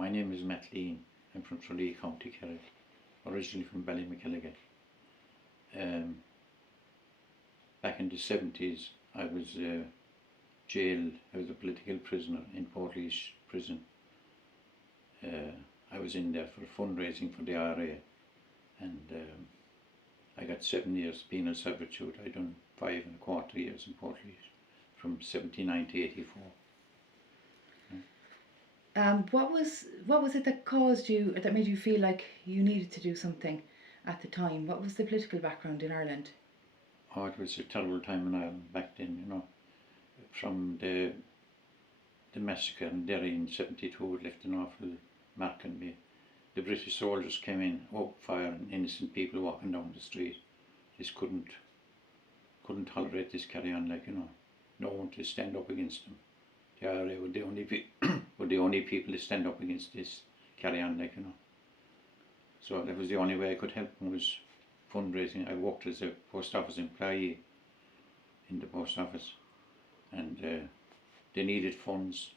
My name is Leen. I'm from Tralee, County Kerry, originally from Ballymacilligan. Back in the 70's, I was jailed. I was a political prisoner in Portlaoise Prison. I was in there for fundraising for the IRA, and I got 7 years penal servitude. I done 5.25 years in Portlaoise from 79 to 84. What was it that made you feel like you needed to do something at the time? What was the political background in Ireland? Oh, it was a terrible time in Ireland back then, from the massacre in Derry in 72. It left an awful mark on me. The British soldiers came in, opened fire on innocent people walking down the street. Just couldn't tolerate this carry on, no one to stand up against them. The IRA were the only people to stand up against this carry on, So that was the only way I could help them, was fundraising. I worked as a post office employee in the post office, and they needed funds,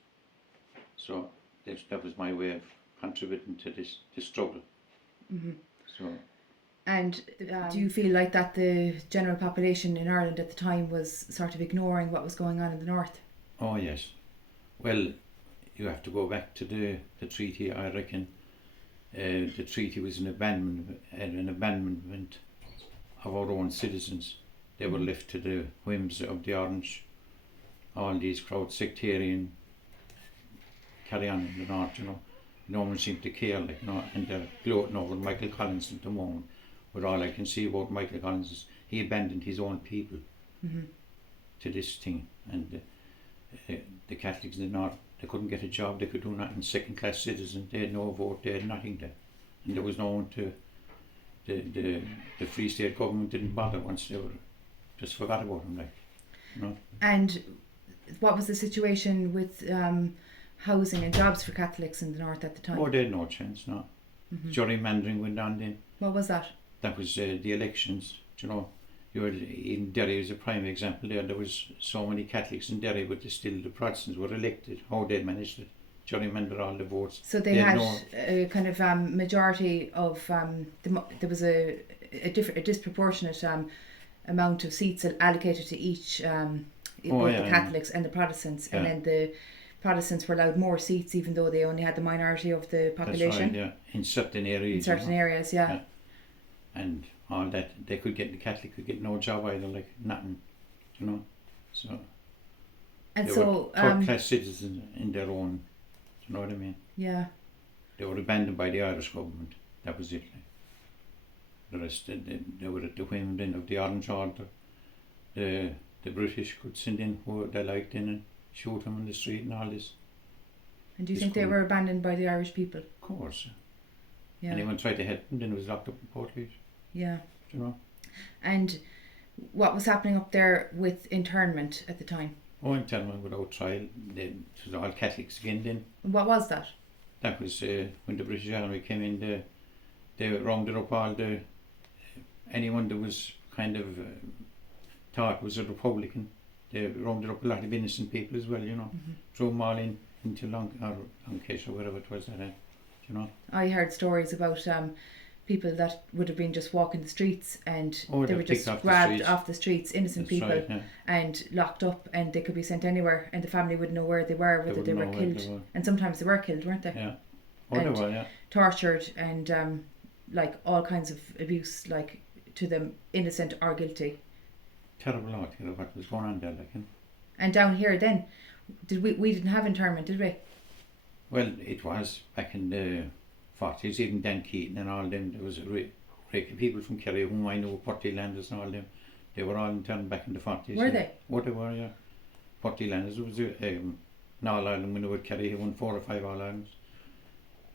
so that was my way of contributing to this struggle. Mm-hmm. So. And do you feel like that the general population in Ireland at the time was sort of ignoring what was going on in the north? Oh yes. Well, you have to go back to the treaty, I reckon. The treaty was an abandonment of our own citizens. They were left to the whims of the Orange. All these crowds, sectarian, carry on in the north, No one seemed to care, and they're gloating over Michael Collins at the moment. But all I can see about Michael Collins is he abandoned his own people to this thing. And the Catholics in the north, they couldn't get a job, they could do nothing. Second-class citizens, they had no vote, they had nothing there. And there was no one to, the Free State government didn't bother once they just forgot about them, And what was the situation with housing and jobs for Catholics in the north at the time? Oh, they had no chance, no. Gerrymandering went on then. What was that? That was the elections, in Derry is a prime example there. There was so many Catholics in Derry, but still the Protestants were elected. How they managed it, gerrymander all the votes. So they had a kind of majority of there was a disproportionate amount of seats allocated to each both the Catholics and the Protestants, and then the Protestants were allowed more seats even though they only had the minority of the population. That's right, yeah. In certain areas. Yeah. And all that, the Catholic could get no job either, nothing, So. And they so were third-class citizens in their own. Do you know what I mean? Yeah. They were abandoned by the Irish government. That was it. The rest, they were at the whim then of the Orange Order. The British could send in who they liked in and shoot them on the street and all this. And do you think they were abandoned by the Irish people? Of course. Yeah. Anyone tried to help them, then it was locked up in Portlaoise. Yeah. Do And what was happening up there with internment at the time? Oh, internment without trial. It was all Catholics again then. What was that? That was when the British Army came in. They rounded up all anyone that was kind of thought was a Republican. They rounded up a lot of innocent people as well, threw them all into Lancaster or wherever it was that. I heard stories about people that would have been just walking the streets and they were just grabbed off the streets, innocent people, right, yeah. And locked up, and they could be sent anywhere, and the family wouldn't know where they were, whether they were killed, and sometimes they were killed, weren't they? Yeah. They were, yeah. Tortured and all kinds of abuse, to them, innocent or guilty. Terrible altogether what was going on there, And down here then, we didn't have internment, did we? Well, it was back in the 40s, even Dan Keaton and all them. There was a rake of people from Kerry whom I know, Portlaoise and all them. They were all interned back in the 40s. Were they? What they were, yeah. Portlaoise was an All Ireland winner with Kerry. He won 4 or 5 All Irelands.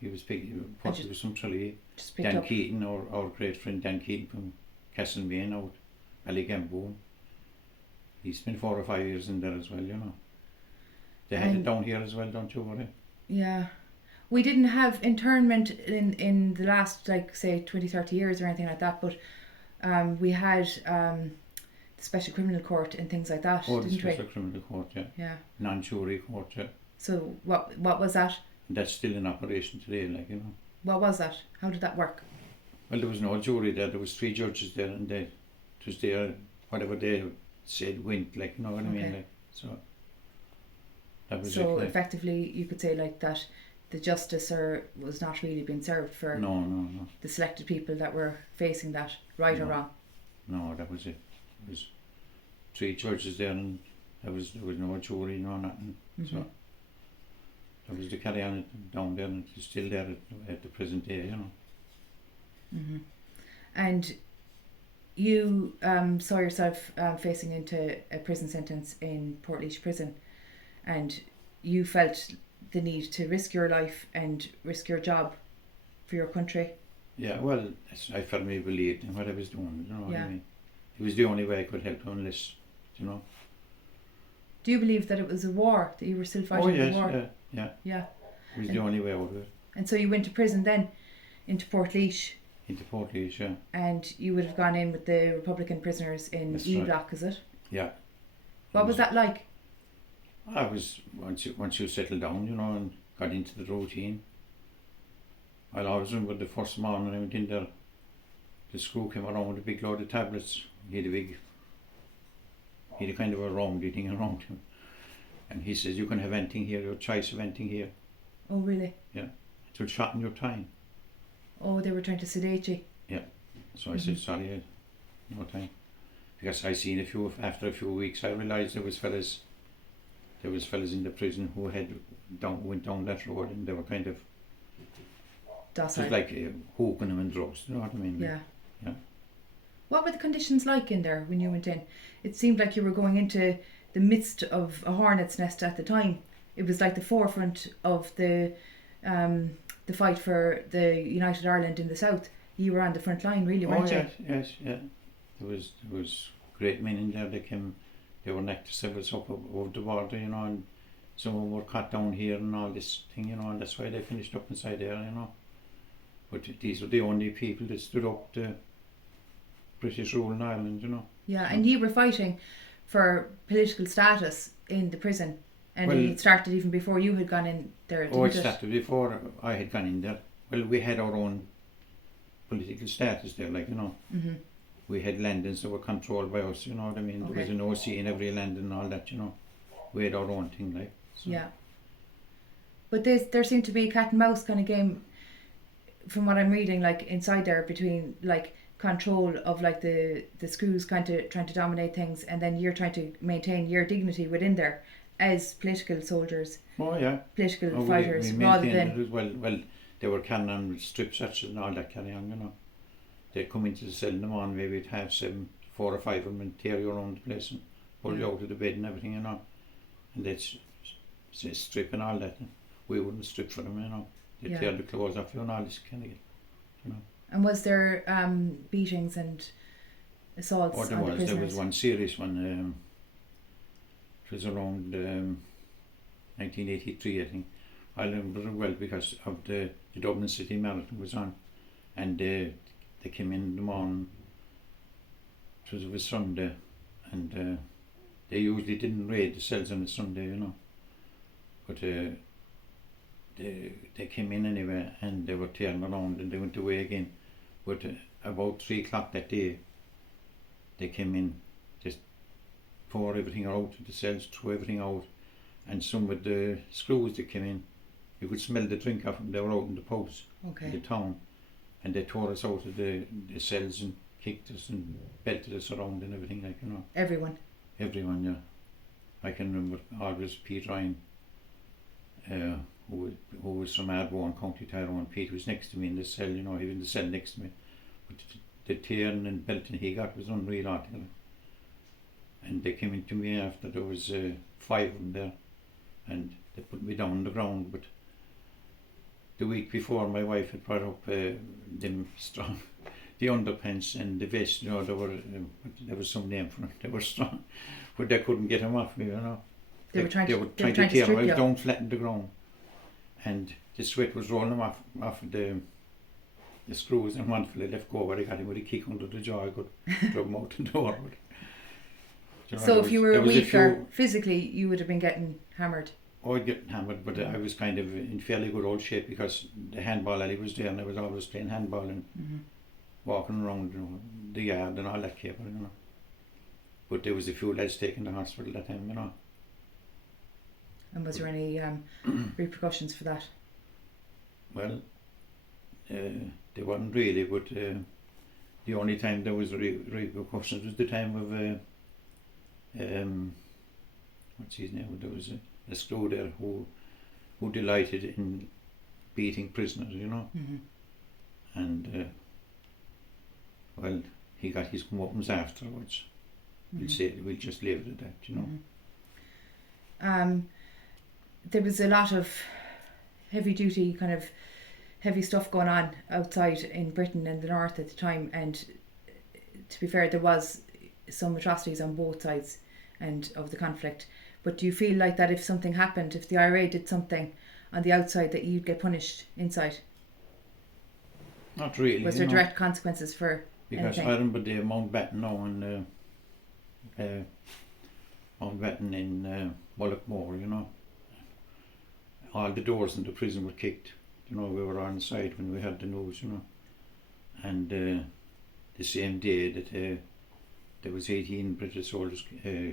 He was Portlaoise was from Tralee. Dan Keaton, our great friend Dan Keaton from Castlemaine out Ballygambone. He spent 4 or 5 years in there as well, They had it down here as well, don't you worry? Yeah. We didn't have internment in the last, say, 20-30 years or anything like that, but we had the Special Criminal Court and things like that, didn't we? The Special Criminal Court, yeah. Yeah. Non-jury court, yeah. So what was that? And that's still in operation today, like, you know. What was that? How did that work? Well, there was no jury there. There was 3 judges there, and it was there, whatever they said went, like, you know what I mean? Okay. Like, so that was So it. Like. effectively, you could say like that the justice was not really being served for No. the selected people that were facing that, right or No. wrong. No, that was it. It was 3 judges there, and there was no jury, no nothing. So that was the carry on it down there, and it's still there at the present day, you know. And you saw yourself facing into a prison sentence in Portlaoise Prison, and you felt the need to risk your life and risk your job for your country. Yeah, well, I firmly believed in what I was doing, you know what Yeah. I mean? It was the only way I could help unless, you know. Do you believe that it was a war, that you were still fighting yes, the war? yeah. It was the only way out of it. And so you went to prison then, into Portlaoise, Into Portlaoise, yeah. and you would have gone in with the Republican prisoners in That's E right. Block, is it? Yeah. What was that like? I was, once you settle down, you know, and got into the routine. I'll always remember the first morning I went in there, the screw came around with a big load of tablets. He had a kind of a roundy thing around him. And he says, you can have anything here, your choice of anything here. Oh, really? It will shorten your time. Oh, they were trying to sedate you. So I said, sorry, no time. Because I seen after a few weeks, I realised there was fellas in the prison who went down that road, and they were kind of, it Docile. was like hooking them in drugs, you know what I mean? Yeah. Yeah. What were the conditions like in there when you went in? It seemed like you were going into the midst of a hornet's nest at the time. It was like the forefront of the fight for the United Ireland in the south. You were on the front line, really, weren't you? Yes. There was great men in there. They were neck to service up over the border, you know, and some of them were cut down here and all this thing, you know, and that's why they finished up inside there, you know. But these were the only people that stood up to British rule in Ireland, you know. Yeah, and you were fighting for political status in the prison, and it started even before you had gone in there. It started before I had gone in there. Well, we had our own political status there, like, you know. We had landings that were controlled by us, you know what I mean? Okay. There was an OC in every land and all that, you know. We had our own thing, like. So. Yeah. But there seemed to be a cat and mouse kind of game, from what I'm reading, like inside there, between like control of like the screws kind of trying to dominate things, and then you're trying to maintain your dignity within there as political soldiers. Oh yeah. Political fighters, rather than. Well, they were carrying on with strip searches and all that carry on, you know. They'd come into the cell in the morning, maybe at 7:30, 4 or 5 of them, and tear you around the place and pull you out of the bed and everything, you know. And they'd say strip and all that. And we wouldn't strip for them, you know. They'd tear the clothes off you and all this kind of, you know. And was there beatings and assaults on the prisoners? There was one serious one. It was around 1983, I think. I remember it well because of the Dublin City Marathon was on, and they came in the morning. It was Sunday, and they usually didn't raid the cells on a Sunday, you know. But they came in anyway, and they were tearing around, and they went away again. But about 3 o'clock that day, they came in, just pour everything out of the cells, throw everything out, and some of the screws that came in, you could smell the drink off them. They were out in the pubs in the town, and they tore us out of the cells and kicked us and belted us around and everything, like, you know. Everyone, yeah. I can remember always Pete Ryan, who was from Arbroath, County Tyrone. Pete was next to me in the cell, you know, he was in the cell next to me. But the tearing and belting he got was unreal altogether. And they came into me after there was 5 of them there, and they put me down on the ground. But the week before, my wife had brought up them strong, the underpants and the vest, you know, there was some name for it. They were strong, but they couldn't get them off me, you know. They were trying to tear strip them. I you was down flat on the ground, and the sweat was rolling off the screws, and one fella left go where I got him with a kick under the jaw. I could drop him out the door. But, so if you were weaker physically, you would have been getting hammered. I'd get hammered, but I was kind of in fairly good old shape because the handball alley was there, and I was always playing handball and walking around, you know, the yard and all that caper, you know. But there was a few lads taken to hospital that time, you know. And was there any repercussions for that? Well, there wasn't really, but the only time there was repercussions was the time of what's his name? There was a screw there who delighted in beating prisoners, you know. And well, he got his comeuppance afterwards. We'll just leave it at that, you know. There was a lot of heavy duty kind of heavy stuff going on outside in Britain and the north at the time, and to be fair, there was some atrocities on both sides and of the conflict. But do you feel like that if something happened, if the IRA did something on the outside, that you'd get punished inside? Not really. Was there direct consequences for because anything? I remember the Mountbatten now and Mountbatten in Mullaghmore, you know. All the doors in the prison were kicked. You know, we were on side when we had the news, you know. And the same day that there was 18 British soldiers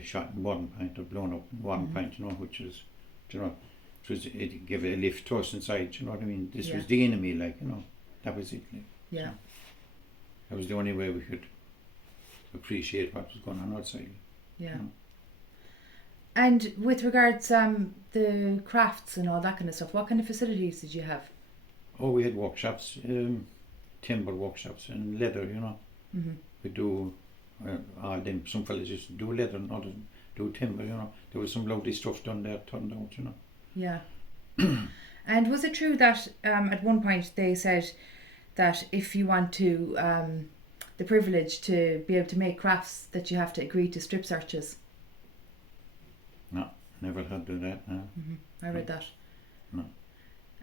shot in one point or blown up in one point, you know, which was, you know, it gave a lift to us inside, you know what I mean? This was the enemy, like, you know. That was it. Like. Yeah. So that was the only way we could appreciate what was going on outside. Yeah. You know? And with regards the crafts and all that kind of stuff, what kind of facilities did you have? Oh, we had workshops, timber workshops and leather, you know. We do all them, some fellas used to do leather and others do timber, you know. There was some lovely stuff done there, turned out, you know. Yeah. And was it true that at one point they said that if you want to the privilege to be able to make crafts, that you have to agree to strip searches? No, never had to do that, no. I read that. No.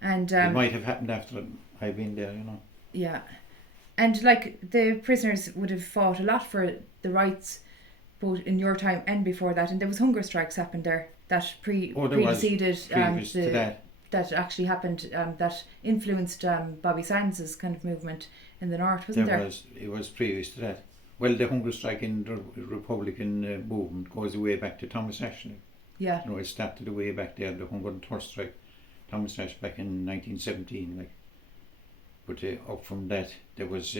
And it might have happened after I've been there, you know. Yeah. And like the prisoners would have fought a lot for the rights both in your time and before that, and there was hunger strikes happened there that preceded that actually happened, that influenced Bobby Sands's kind of movement in the north, wasn't there? It was previous to that. Well, the hunger strike in the Republican movement goes way back to Thomas Ashley. Yeah. You know, it started way back there, the hunger and thirst strike. Thomas Ashley back in 1917, like. But up from that, there was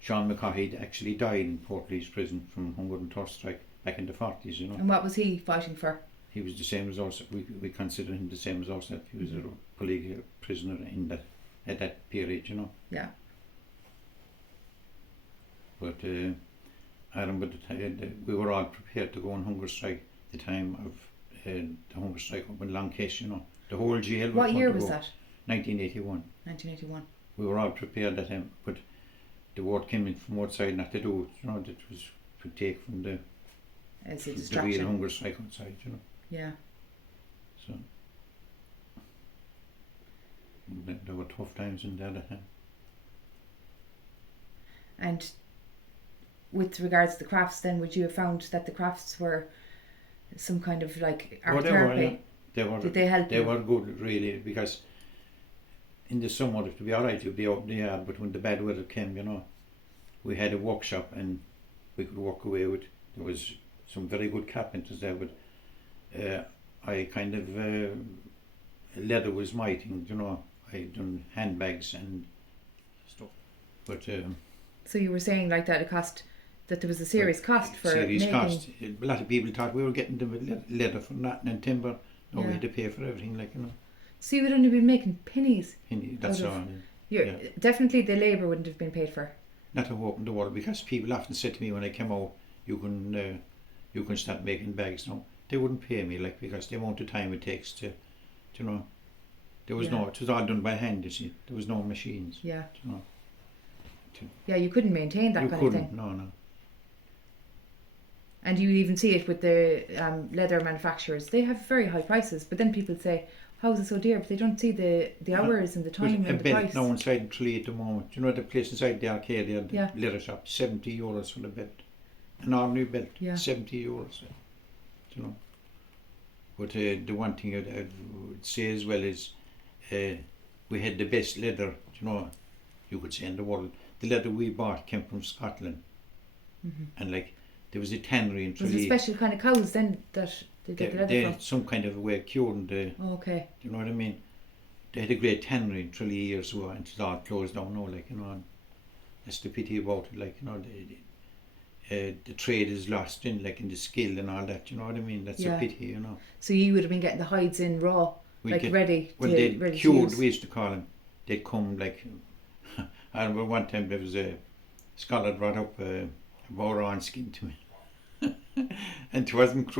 Sean McCaughey actually died in Portlaoise Prison from hunger and thirst strike back in the 40s, you know. And what was he fighting for? He was the same as us. We consider him the same as us. That he was a political prisoner in that at that period, you know. Yeah. But I remember we were all prepared to go on hunger strike the time of the hunger strike up in Lancaster, you know. The whole jail. What year was that? 1981. 1981. We were all prepared that time, but the word came in from outside not to do it, you know, that was to take from the real hunger strike outside, you know. Yeah. So there were tough times in there that time. And with regards to the crafts then, would you have found that the crafts were some kind of like art therapy? Did they help you? They were good, really, because in the summer it would be alright, you'd be out in the yard, but when the bad weather came, you know, we had a workshop and we could work away with. There was some very good carpenters there, but I kind of leather was my thing, you know. I done handbags and stuff, but so you were saying like that that there was a serious cost for making. Cost. A lot of people thought we were getting them leather for nothing and timber. No, we had to pay for everything, like, you know. So you would only be making pennies. That's all. Definitely the labour wouldn't have been paid for. Not to open the world, because people often said to me when I came out, you can start making bags now. They wouldn't pay me, like, because the amount of time it takes to, you know, there was it was all done by hand, you see. There was no machines. Yeah. You know. Yeah, you couldn't maintain that kind of thing. No. And you even see it with the leather manufacturers. They have very high prices, but then people say, how is it so dear? But they don't see the hours and the time and the price. Now inside Tralee at the moment, you know the place inside the arcade there, the leather shop, €70 for the belt. An ordinary belt, €70, you know. But the one thing I would say as well is we had the best leather, you could say, in the world. The leather we bought came from Scotland. And like, there was a tannery in Tralee. Was it special kind of cows then that they get the leather from? Some kind of a way of curing the... Okay. Do you know what I mean? They had a great tannery in Tralee years ago, and it's all closed down now, like, and that's the pity about it, like, the trade is lost in, like, in the skill and all that, you know what I mean? That's a pity, So you would have been getting the hides in raw, ready well, to they'd ready cured, to use. we used to call them. They'd come, like, I remember one time there was a scholar brought up a boron skin to me. And it wasn't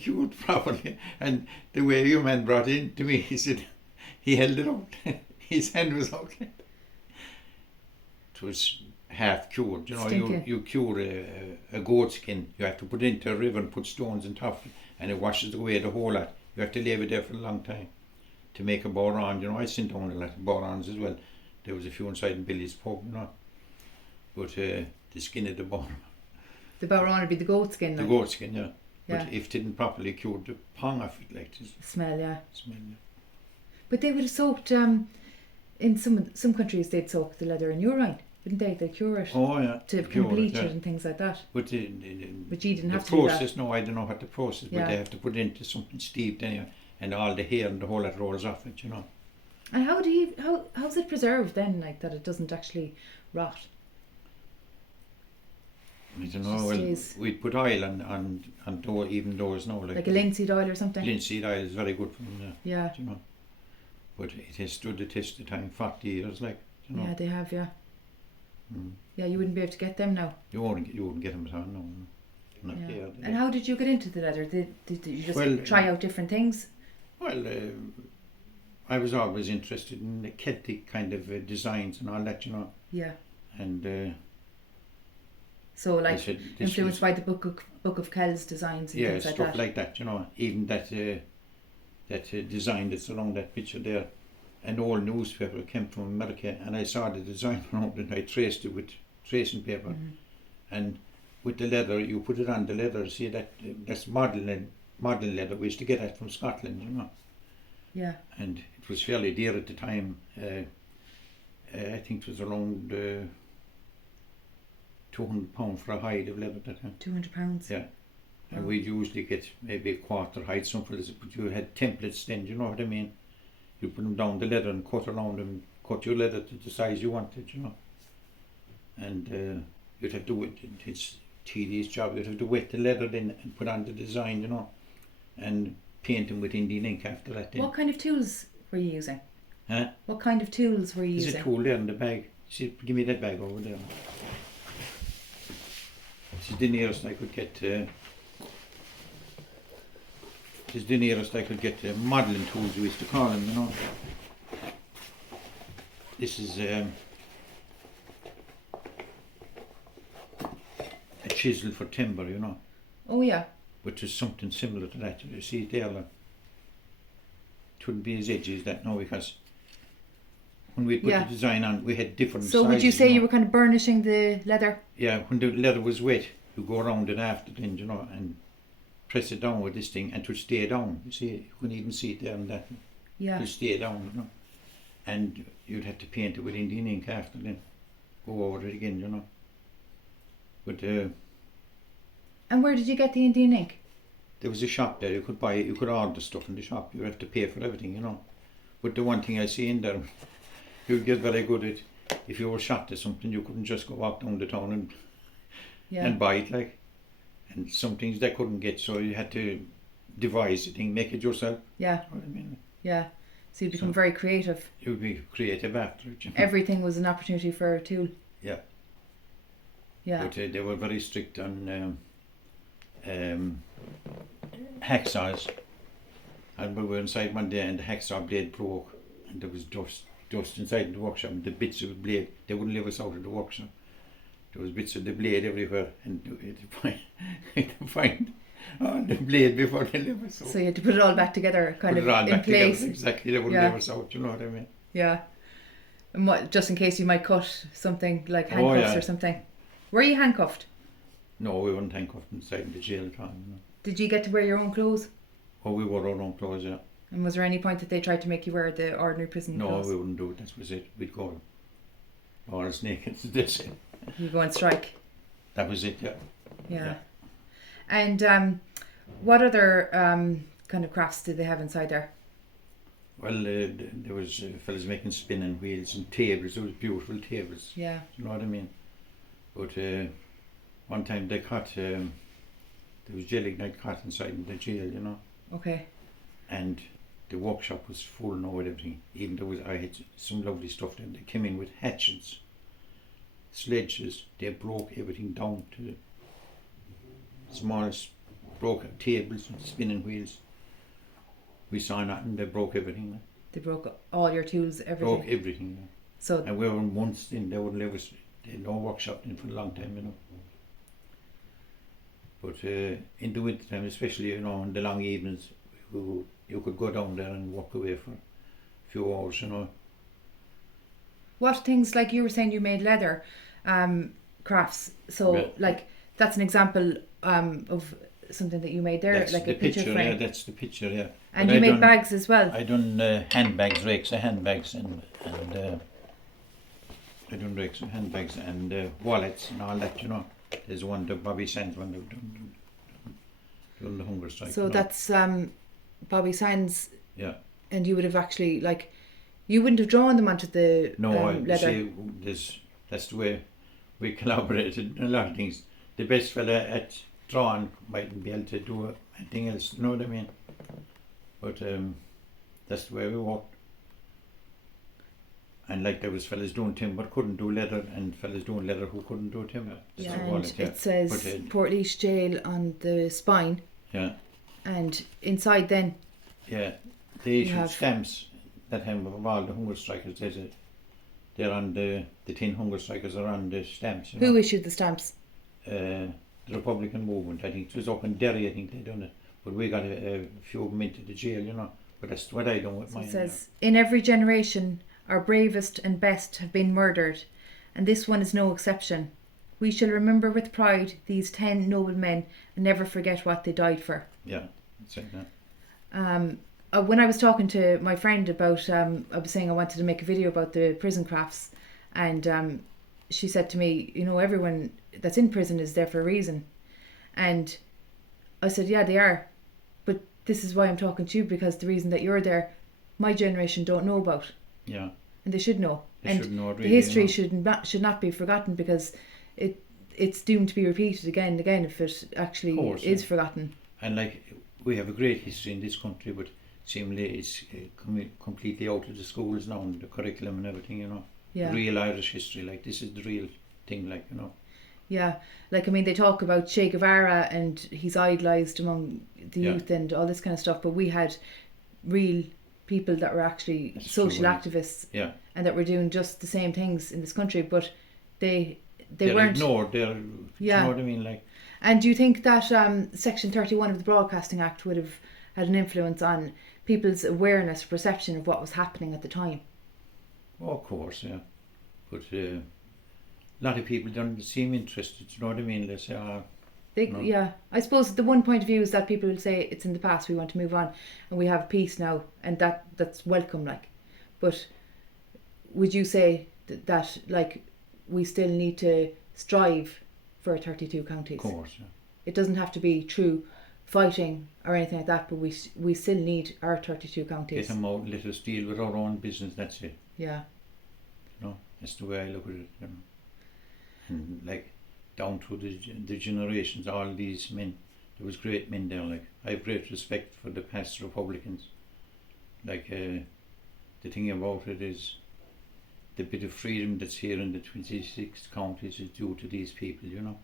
cured properly. And the way your man brought it in to me, he said, he held it out. His hand was out. It was half cured. You cure a goat skin, you have to put it into a river and put stones on top, and it washes away the whole lot. You have to leave it there for a long time to make a boron. I sent down a lot of borons as well. There was a few inside in Billy's pub, but the skin of the boron. The boron would be the goat skin. The goat skin, yeah. But if it didn't properly cure the pong of it, like this. Smell, yeah. Smell, yeah. But they would have soaked, in some countries they'd soak the leather in urine, wouldn't they? They'd cure it. Oh, yeah. To bleach it and things like that. But you didn't have to do that. The process, no, I don't know what the process, but they have to put it into something steeped anyway, and all the hair and the whole that rolls off it, And how's it preserved then, like that it doesn't actually rot? I don't know. Well, we'd put oil on even those now, like a linseed oil or something. Linseed oil is very good for them. Yeah. But it has stood the test of time, 40 years, like. Yeah, they have. Yeah. Yeah, you wouldn't be able to get them now. You wouldn't get them at all, no. Not there. And how did you get into the leather? Did you just try out different things? Well, I was always interested in the Celtic kind of designs and all that, Yeah. And so, like, influenced by the Book of Kells designs and things like that. Yeah, stuff like that, Even that design that's around that picture there, an old newspaper came from America, and I saw the design around it, and I traced it with tracing paper. And with the leather, you put it on the leather, see that's modern leather. We used to get that from Scotland, Yeah. And it was fairly dear at the time. I think it was around £200 for a hide of leather at that time. £200? Yeah. And we'd usually get maybe a quarter hide, something like that, but you had templates then, you know what I mean? You put them down the leather and cut around them, cut your leather to the size you wanted, And you'd have to it's a tedious job, you'd have to wet the leather then and put on the design, and paint them with Indian ink after that then. What kind of tools were you using? Huh? What kind of tools were you using? There's a tool there in the bag. See, give me that bag over there. This is the nearest I could get modelling tools, we used to call them, This is a chisel for timber, Oh, yeah. Which is something similar to that. You see it there, it wouldn't be as edgy as that now, because when we put the design on, we had different sizes. So would you say you were kind of burnishing the leather? Yeah, when the leather was wet, you go around it after then, and press it down with this thing, and it would stay down. You see, you couldn't even see it there and that. Yeah. It would stay down, And you'd have to paint it with Indian ink after then. Go over it again, But and where did you get the Indian ink? There was a shop there, you could order stuff in the shop. You have to pay for everything, But the one thing I see in there, you'd get very good at, if you were shot to something, you couldn't just go walk down the town and buy it, like. And some things they couldn't get, so you had to devise a thing, make it yourself. Yeah. You know what I mean? Yeah. So you become very creative. You'd be creative after it. Everything was an opportunity for a tool. Yeah. Yeah. But they were very strict on hacksaws. And we were inside one day, and the hacksaw blade broke, and there was dust inside the workshop. And the bits of the blade, they wouldn't leave us out of the workshop. There was bits of the blade everywhere, and you had to find the blade before they leave us out. So you had to put it all back together, kind of in place. Together, exactly, they wouldn't leave us out, you know what I mean? Yeah. And just in case you might cut something, like handcuffs or something. Were you handcuffed? No, we weren't handcuffed inside the jail at all. Did you get to wear your own clothes? Oh, we wore our own clothes, yeah. And was there any point that they tried to make you wear the ordinary prison No, clothes? we wouldn't do it. That was it. We'd go all as naked as they say. You go on strike. That was it, yeah. Yeah. And what other kind of crafts did they have inside there? Well, there was fellas making spinning wheels and tables. There was beautiful tables. Yeah. You know what I mean? But one time they caught, there was jelly night caught inside the jail, you know. Okay. And the workshop was full now with everything. Even I had some lovely stuff there. They came in with hatchets, sledges. They broke everything down to the smallest, broke tables and spinning wheels. We saw nothing. They broke everything. They broke all your tools, everything. Broke everything. Yeah. So. And we were months in. They wouldn't let us. They had no workshop in for a long time, you know. But in the winter time, especially, you know, in the long evenings, you could go down there and walk away for a few hours, you know. What things, like you were saying, you made leather crafts. So, Yeah. like, that's an example of something that you made there, That's like the a picture frame. Yeah, that's the picture, yeah. And But you I made done- bags as well. I done handbags, rakes of handbags, and I done rakes of handbags and wallets and all that, you know. There's one, the Bobby Sands one, they've done the hunger strike. So you know. that's Bobby Sands. Yeah. And you would have actually, like, you wouldn't have drawn them onto the No, leather. that's the way we collaborated in a lot of things. The best fella at drawing mightn't be able to do anything else, you know what I mean? But that's the way we worked. And like there was fellas doing timber couldn't do leather, and fellas doing leather who couldn't do timber. That's Yeah, the and wallet, yeah. it says But, Portlaoise Jail on the spine. Yeah, And inside then, yeah. They issued have- stamps that time of all the hunger strikers. They're on the 10 hunger strikers are on the stamps. You know? who issued the stamps? The Republican movement, I think it was up in Derry, I think they done it, but we got a few of them into the jail, you know. But that's what I done with So mine. it says, in every generation, our bravest and best have been murdered, and this one is no exception. We shall remember with pride these 10 noble men and never forget what they died for. Yeah, it's like that. When I was talking to my friend about, I was saying I wanted to make a video about the prison crafts, and she said to me, you know, everyone that's in prison is there for a reason. And I said, yeah, they are. But this is why I'm talking to you, because the reason that you're there, my generation don't know about. Yeah, And they should know. they And should know it the really, history you know. should not be forgotten, because it's doomed to be repeated again and again if it actually Of course, is yeah. forgotten. And like we have a great history in this country, but seemingly it's completely out of the schools now and the curriculum and everything, you know. Yeah. Real Irish history, like this is the real thing, like, you know. Yeah, like, I mean, they talk about Che Guevara and he's idolised among the Yeah. youth and all this kind of stuff, but we had real people that were actually That's social true, yeah. activists Yeah, and that were doing just the same things in this country, but they they're weren't. ignored. Yeah. You know what I mean, like. And do you think that Section 31 of the Broadcasting Act would have had an influence on people's awareness, perception of what was happening at the time? Oh, of course, yeah. But a lot of people don't seem interested, you know what I mean? They say, No. Yeah, I suppose the one point of view is that people will say it's in the past, we want to move on and we have peace now, and that's welcome, like. But would you say that like we still need to strive for 32 counties? of course, yeah. It doesn't have to be through fighting or anything like that, but we still need our 32 Get counties. them out, let us deal with our own business, that's it. Yeah, You know, that's the way I look at it, you know. And like down through the generations, all these men, there was great men there, like I have great respect for the past Republicans. Like the thing about it is the bit of freedom that's here in the 26 counties is due to these people, you know,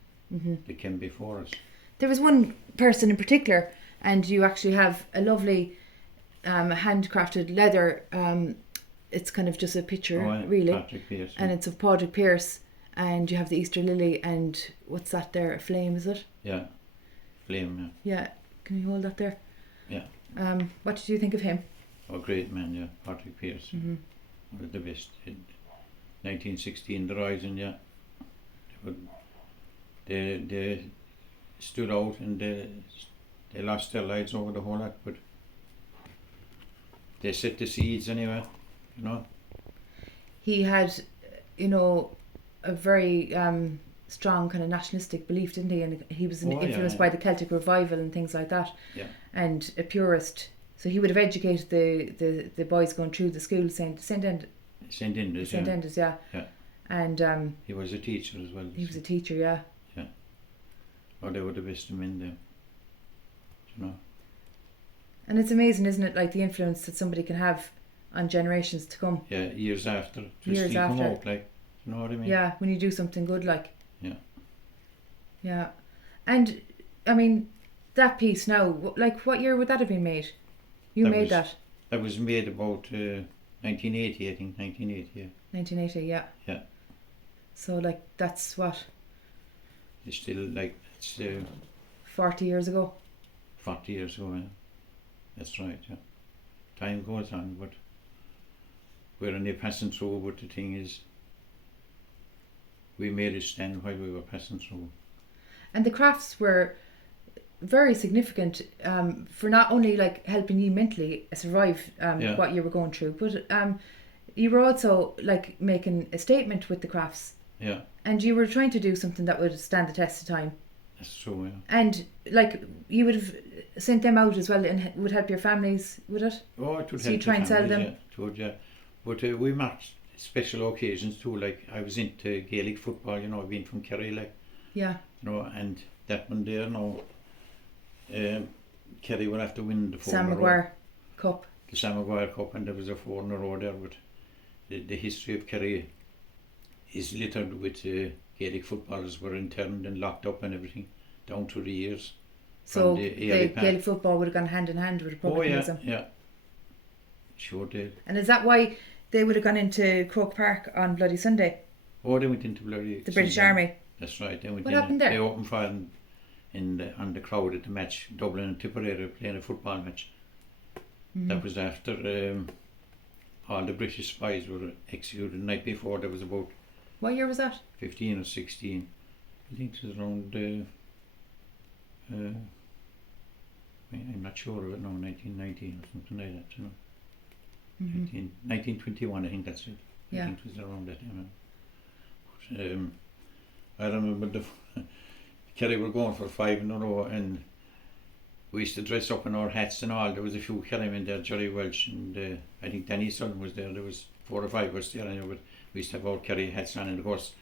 that came before us. there was one person in particular, and you actually have a lovely handcrafted leather. It's kind of just a picture, really. Patrick Pearson. And it's of Padraig Pearse, and you have the Easter lily, and what's that there? A flame, is it? Yeah, flame, yeah. Yeah. Can you hold that there? Yeah. What did you think of him? Oh, great man, yeah, Patrick Pearson. One of the best. In 1916, the Rising, yeah. They stood out and they lost their lives over the whole lot, but they set the seeds anyway, you know. He had, a very strong kind of nationalistic belief, didn't he? And he was influenced by the Celtic revival and things like that. Yeah. And a purist. So he would have educated the boys going through the school, St. Enda's, yeah. And he was a teacher as well. He was a teacher, yeah. Yeah. Or they would have missed him in there, you know. And it's amazing, isn't it, like the influence that somebody can have on generations to come. Yeah, years after. Years after. Come out, like, you know what I mean? Yeah, when you do something good, like. Yeah. Yeah. And, I mean, that piece now, like, what year would that have been made? You made that? That was made about 1980, I think, 1980, yeah. 1980, yeah. Yeah. So, like, that's what? It's still, like, it's... 40 years ago? 40 years ago, yeah. That's right, yeah. Time goes on, but we're only passing through, but the thing is, we made it stand while we were passing through. And the crafts were very significant for not only like helping you mentally survive what you were going through, but you were also like making a statement with the crafts. Yeah. And you were trying to do something that would stand the test of time. That's true, yeah. And like you would have sent them out as well and would help your families, would it? Oh, it would so help you try and sell them? Yeah, it would, yeah. But we marked special occasions too, like I was into Gaelic football, you know, I've been from Kerry, like. Yeah. You know, and that one there now, Kerry would have to win the 4 Sam in a row. Maguire Cup. The Sam Maguire Cup, and there was a 4 in a row there, but the history of Kerry is littered with Gaelic footballers were interned and locked up and everything down through the years. So the Gaelic football would have gone hand in hand with republicanism. Oh yeah, yeah. Sure did. And is that why they would have gone into Croke Park on Bloody Sunday? Oh, they went into Bloody the British Army. That's right. They went what happened there? They opened fire on the crowd at the match. Dublin and Tipperary playing a football match. Mm-hmm. That was after all the British spies were executed the night before. There was about... What year was that? 15 or 16. I think it was around... I'm not sure of it now, 1919 or something like that, you know. Mm-hmm. 1921, I think that's it. Yeah. I think it was around that time. But, I remember Kerry were going for 5 in a row, and we used to dress up in our hats and all. There was a few Kerry men there, Jerry Welch, and I think Danny Sullivan was there. There was 4 or 5 of us there, but we used to have our Kerry hats on, and of course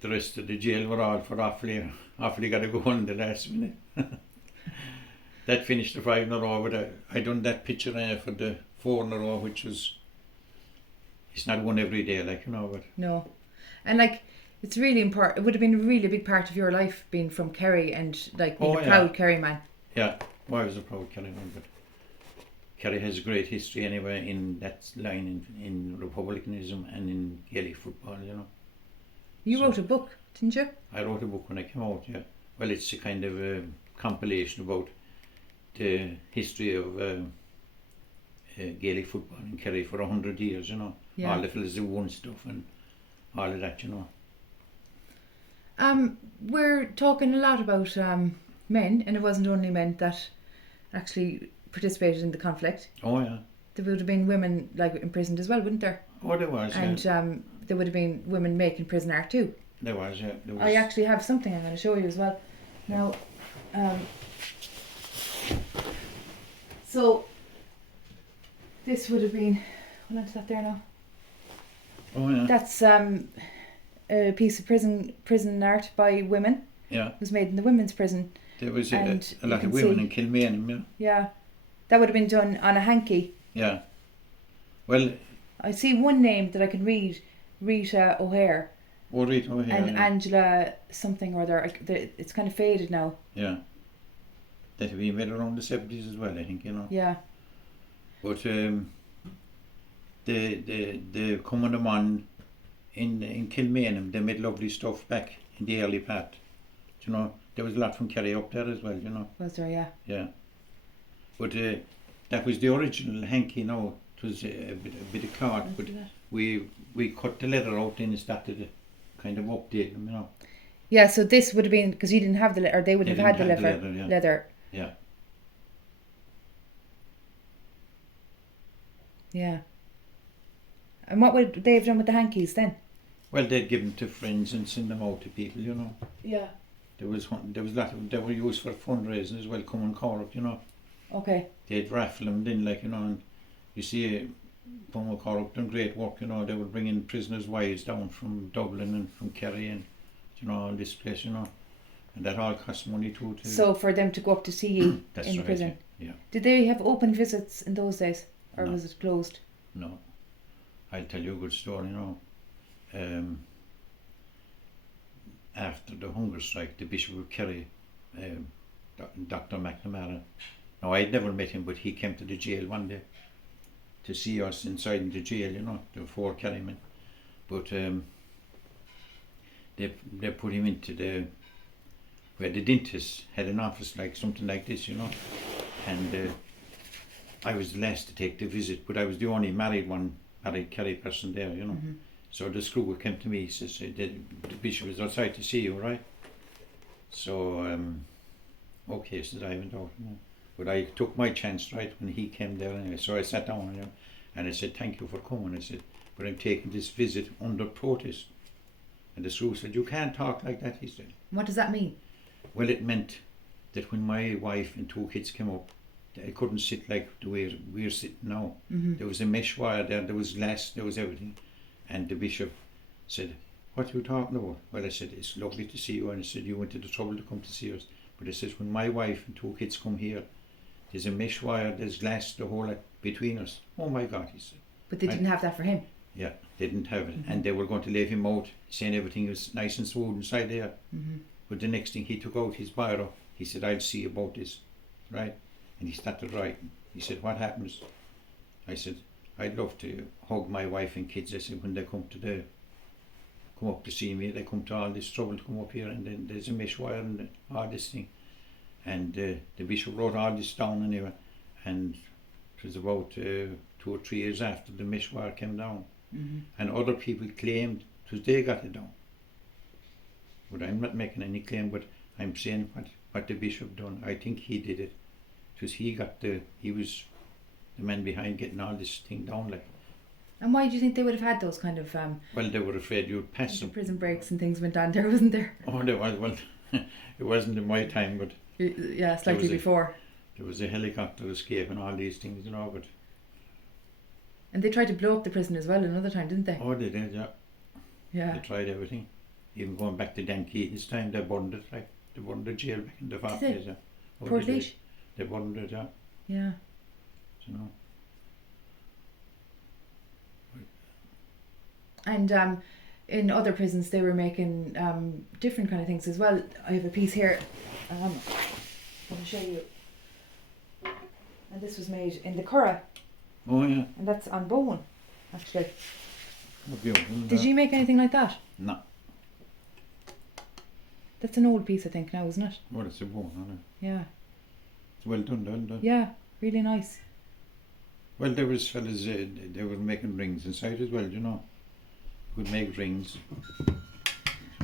the rest of the jail were all for awfully got to go in the last minute. That finished the 5 in a row, but I done that picture for the 4 in a row, which was, it's not one every day, like, you know, but... No. And like, it's really important. It would have been a really big part of your life being from Kerry and like being a proud Kerry man. Yeah, well, I was a proud Kerry man, but Kerry has a great history anyway in that line in republicanism and in Gaelic football, you know. You wrote a book, didn't you? I wrote a book when I came out, yeah. Well, it's a kind of a compilation about the history of Gaelic football in Kerry for 100 years, you know. Yeah. All the fellas who won stuff and all of that, you know. We're talking a lot about men, and it wasn't only men that actually participated in the conflict. Oh yeah. There would have been women like imprisoned as well, wouldn't there? Oh, there was. And yeah. There would have been women making prison art too. There was, yeah. There was. I actually have something I'm going to show you as well. Now, so this would have been. Hold on to that there now. Oh yeah. That's a piece of prison art by women. Yeah. It was made in the women's prison. There was a lot of women in Kilmainham, yeah. Yeah. That would have been done on a hanky. Yeah. Well, I see one name that I can read, Rita O'Hare. Oh, Rita O'Hare. And yeah. Angela something or other. It's kind of faded now. Yeah. That had been made around the 70's as well, I think, you know. Yeah. But the coming on in Kilmainham, they made lovely stuff back in the early part. You know, there was a lot from Kerry up there as well, you know. Was there, yeah. Yeah. But that was the original hanky, you know. It was a bit of cloth, but we cut the leather out and started to kind of update them, you know. Yeah, so this would have been, because you didn't have the leather, or they would have had the leather. Yeah. Leather. Yeah. Yeah. And what would they have done with the hankies then? Well, they'd give them to friends and send them out to people, you know. Yeah. There was a lot of, they were used for fundraising as well, coming Cork, you know. Okay. They'd raffle them then, like, you know, and you see, Puma Cork done great work, you know. They would bring in prisoners' wives down from Dublin and from Kerry and, you know, all this place, you know. And that all cost money too. So for them to go up to see you That's in the right, prison. yeah. Did they have open visits in those days? Or No. was it closed? No. I'll tell you a good story, you know. After the hunger strike, the Bishop of Kerry, Dr. McNamara, now I'd never met him, but he came to the jail one day to see us inside the jail, you know, the 4 Kerrymen. But they put him into where the dentist had an office, like something like this, you know. And I was the last to take the visit, but I was the only married Kerry person there, you know. Mm-hmm. So the screw came to me, he says, the bishop is outside to see you, right? So, okay, says I went out, you know. But I took my chance, right, when he came there anyway. So I sat down, you know, and I said, thank you for coming. I said, but I'm taking this visit under protest. And the screw said, you can't talk like that, he said. What does that mean? Well, it meant that when my wife and 2 kids came up, I couldn't sit like the way we're sitting now. Mm-hmm. There was a mesh wire there was glass, there was everything. And the bishop said, what are you talking about? Well, I said, it's lovely to see you. And I said, you went to the trouble to come to see us. But I said, when my wife and 2 kids come here, there's a mesh wire, there's glass, the whole lot between us. Oh my God, he said. But they didn't have that for him? Yeah, they didn't have it. Mm-hmm. And they were going to leave him out, saying everything was nice and smooth inside there. Mm-hmm. But the next thing he took out his biro, he said, I'll see about this, right? And he started writing. He said, what happens? I said, I'd love to hug my wife and kids. I said, when they come up to see me, they come to all this trouble to come up here, and then there's a mesh wire and all this thing. And the bishop wrote all this down anyway, and it was about 2 or 3 years after the mesh wire came down. Mm-hmm. And other people claimed it was they got it down. But I'm not making any claim, but I'm saying what the bishop done. I think he did it. Because he was the man behind getting all this thing down, like. And why do you think they would have had those kind of well, they were afraid you'd pass them. prison breaks and things went on there, wasn't there? Oh, there was. Well, it wasn't in my time, but yeah, slightly before. There was a helicopter escape and all these things, you know. But and they tried to blow up the prison as well another time, didn't they? Oh, they did, yeah. Yeah. They tried everything. Even going back to Dan Keaton's time, they burned it, like they burned the jail back in the 40s. Yeah. Oh, Portlaoise? They burned it, yeah. Yeah. You know. And in other prisons they were making different kind of things as well. I have a piece here. I'm going to show you. And this was made in the Curragh. Oh yeah. And that's on bone, actually. Beautiful, Did you make anything like that? No. That's an old piece, I think, now, isn't it? Well, it's a bone, isn't it? Yeah. It's well done. Yeah, really nice. Well, there was fellas, they were making rings inside as well, you know. You could make rings, you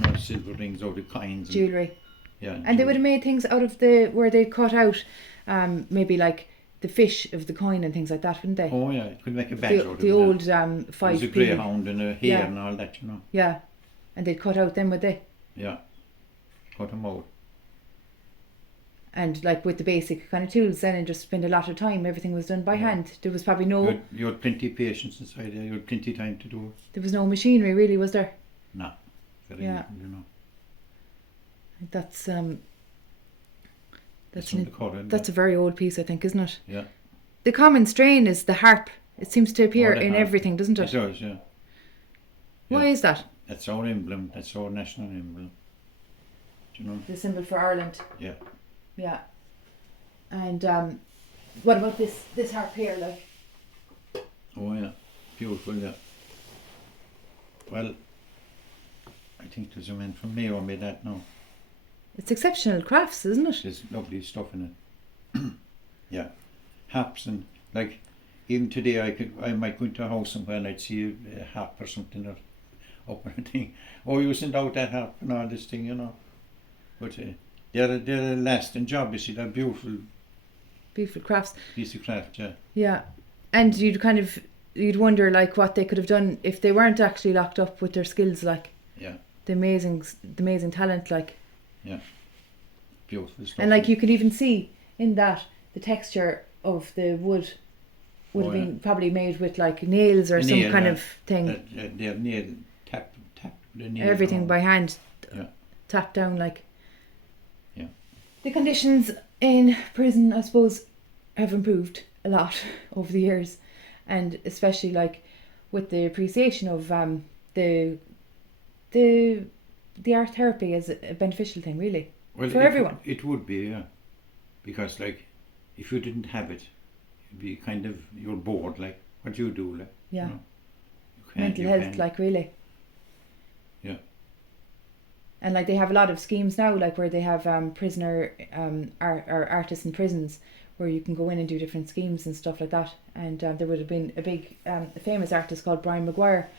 know, silver rings out of coins. Jewellery. Yeah. And they would have made things out of where they'd cut out maybe like the fish of the coin and things like that, wouldn't they? Oh yeah, you could make a badge out of it. The old 5p. There was a greyhound and a hare and all that, you know. Yeah. And they'd cut out them, would they? Yeah. Cut them out. And like with the basic kind of tools then, and just spend a lot of time, everything was done by hand. There was probably no... You had plenty of patience inside there, you had plenty of time to do it. There was no machinery really, was there? No. Very yeah. little, you know. That's a very old piece, I think, isn't it? Yeah. The common strain is the harp. It seems to appear in harp. everything, doesn't it? It does, yeah. Why is that? That's our emblem. That's our national emblem. Do you know? The symbol for Ireland. Yeah. Yeah. And what about this harp here, like? Oh yeah, beautiful, yeah. Well, I think there's a man from Mayo made that now. It's exceptional crafts, isn't it? There's lovely stuff in it. Yeah. Harps and like even today I might go into a house somewhere and I'd see a harp or something or up on a thing. Oh, you sent out that harp and all this thing, you know. But they're a lasting job, you see, they're beautiful crafts. piece of craft, yeah. Yeah. And you'd kind of you'd wonder like what they could have done if they weren't actually locked up with their skills, like the amazing talent, like beautiful stuff. And like you could even see in that the texture of the wood would have been probably made with like nails or some kind of thing. They have nail tapped the nail everything down. by hand, tapped down, like. The conditions in prison, I suppose, have improved a lot over the years, and especially like with the appreciation of the art therapy as a beneficial thing, really, for everyone. It would be, because like if you didn't have it, you'd be kind of, you're bored, like what do you do, like mental health, like really. And like they have a lot of schemes now, like where they have prisoner or artists in prisons, where you can go in and do different schemes and stuff like that. And there would have been a big a famous artist called Brian Maguire,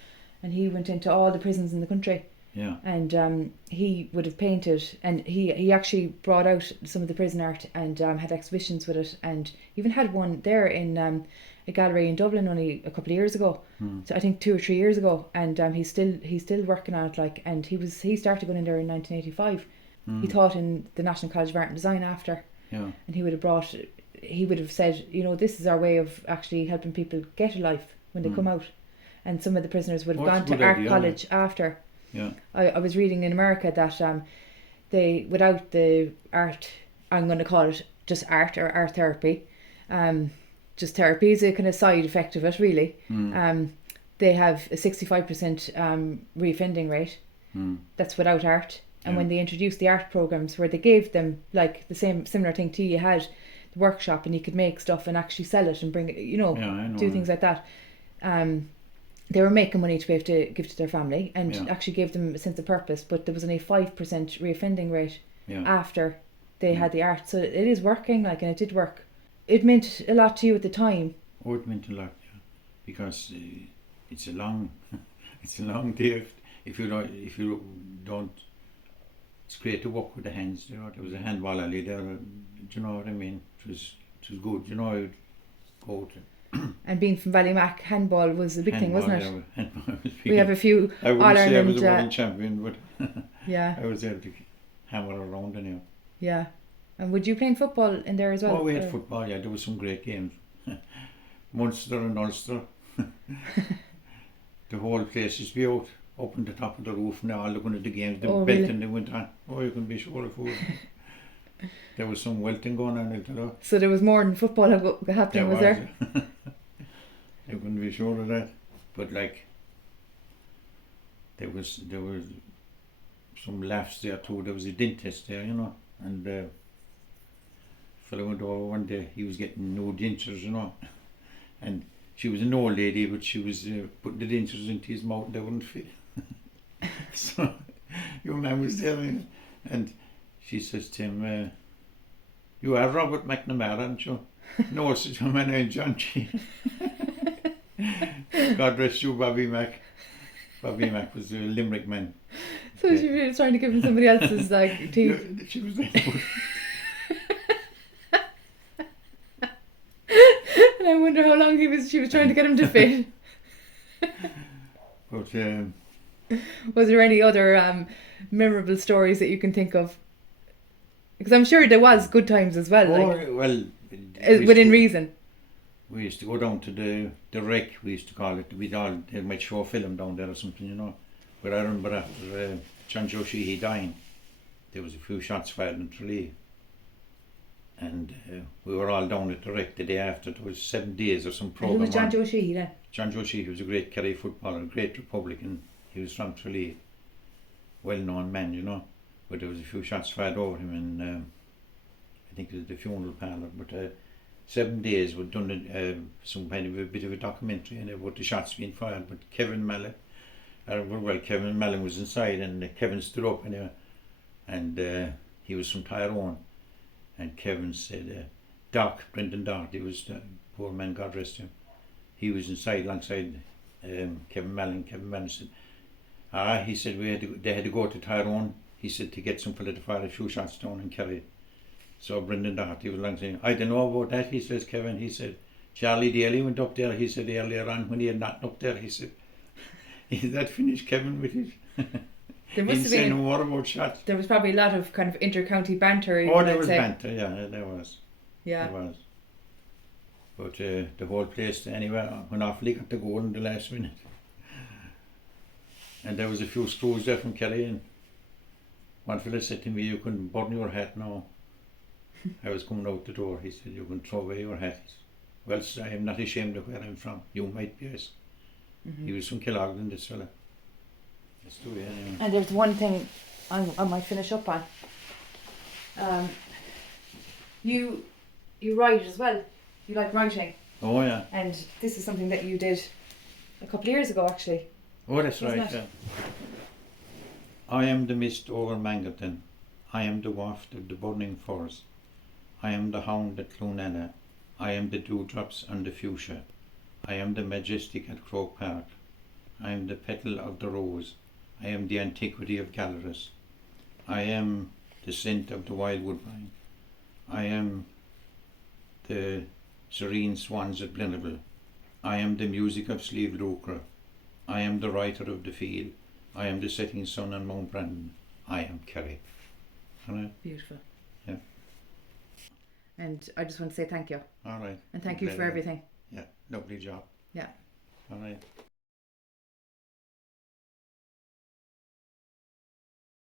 and he went into all the prisons in the country. And he would have painted, and he actually brought out some of the prison art and had exhibitions with it, and even had one there in a gallery in Dublin only a couple of years ago. So I think 2 or 3 years ago, and he's still working on it, like. And he started going in there in 1985. He taught in the National College of Art and Design after, and he would have said, you know, this is our way of actually helping people get a life when they come out. And some of the prisoners would have gone to art college after. I was reading in America that they, without the art, I'm going to call it just art or art therapy, just therapy is a kind of side effect of it, really. They have a 65% reoffending rate. That's without art. And when they introduced the art programs, where they gave them like the similar thing to you had the workshop, and you could make stuff and actually sell it and bring it, do things like that. They were making money to be able to give to their family, and actually gave them a sense of purpose. But there was only a 5% reoffending rate after they had the art. So it is working, like, and it did work. It meant a lot to you at the time. Oh, it meant a lot, because it's a long day. If you don't, it's great to work with the hands. There was a handball alley there. Do you know what I mean? It was good. I'd go to. And being from Ballymac, handball was a big thing, wasn't it? Handball was big. We have a few I wouldn't All-Ireland, say I was a world champion, but I was able to hammer around anyhow. Yeah. And would you play football in there as well? Oh, we had football, there was some great games. Munster and Ulster. The whole place used to be out, up on the top of the roof now, looking at the games. The belting they went on. Oh, you can be sure of it. There was some welting going on. So there was more than football happening, was there? You couldn't be sure of that. But like, there was some laughs there too. There was a dentist there, and a fellow went over one day. He was getting new dentures, and she was an old lady, but she was putting the dentures into his mouth and they wouldn't fit. So your man was there, and she says to him, "You are Robert McNamara, aren't you?" "No," says my name John G. God rest you, Bobby Mac. Bobby Mac was a Limerick man. So she was trying to give him somebody else's like teeth. She was like, and I wonder how long she was trying to get him to fit. But was there any other memorable stories that you can think of? Because I'm sure there was good times as well. Within reason. We used to go down to the wreck, we used to call it. They might show a film down there or something, But I remember after John Joe Sheehy dying, there was a few shots fired in Tralee. And we were all down at the wreck the day after. It was 7 days or some programme. Who was John Joe Sheehy then? John Joe Sheehy was a great Kerry footballer, a great Republican. He was from Tralee, well-known man, But there was a few shots fired over him, and I think it was the funeral parlour. But 7 days we'd done some kind of a bit of a documentary about the shots being fired. But Kevin Mallon was inside, and Kevin stood up and he was from Tyrone. And Kevin said, Brendan Doc, he was the poor man, God rest him. He was inside alongside Kevin Mallon. Kevin Mallon said, he said they had to go to Tyrone. He said to get some fella to fire a few shots down in Kerry. So Brendan Doherty was along saying, "I don't know about that," he says, Kevin. He said, Charlie Daly went up there, he said earlier on when he had not up there, he said, that finished Kevin with it. There must have say been. No more about shots. There was probably a lot of kind of inter-county banter. Oh, there was banter, yeah, there was. Yeah. There was. But the whole place, anyway, went off, got the goal in the last minute. And there was a few screws there from Kerry, and one fella said to me, you can burn your hat now. I was coming out the door, he said, you can throw away your hat. Well, I am not ashamed of where I'm from. You might be, yes. He was from Killargden, this fella. Let's do it anyway. And there's one thing I might finish up on. You write as well. You like writing. Oh, yeah. And this is something that you did a couple of years ago, actually. Oh, that's Wasn't right, it? yeah. I am the mist over Mangerton. I am the waft of the burning forest. I am the hound at Clonella. I am the dewdrops on the fuchsia. I am the majestic at Croke Park. I am the petal of the rose. I am the antiquity of Gallerus. I am the scent of the wild woodbine. I am the serene swans at Blinnerville. I am the music of Slieve Lucre. I am the writer of the field. I am the setting sun on Mount Brandon. I am Kerry. Beautiful. Yeah. And I just want to say thank you. All right. And thank you for everything. Yeah, lovely job. Yeah. All right.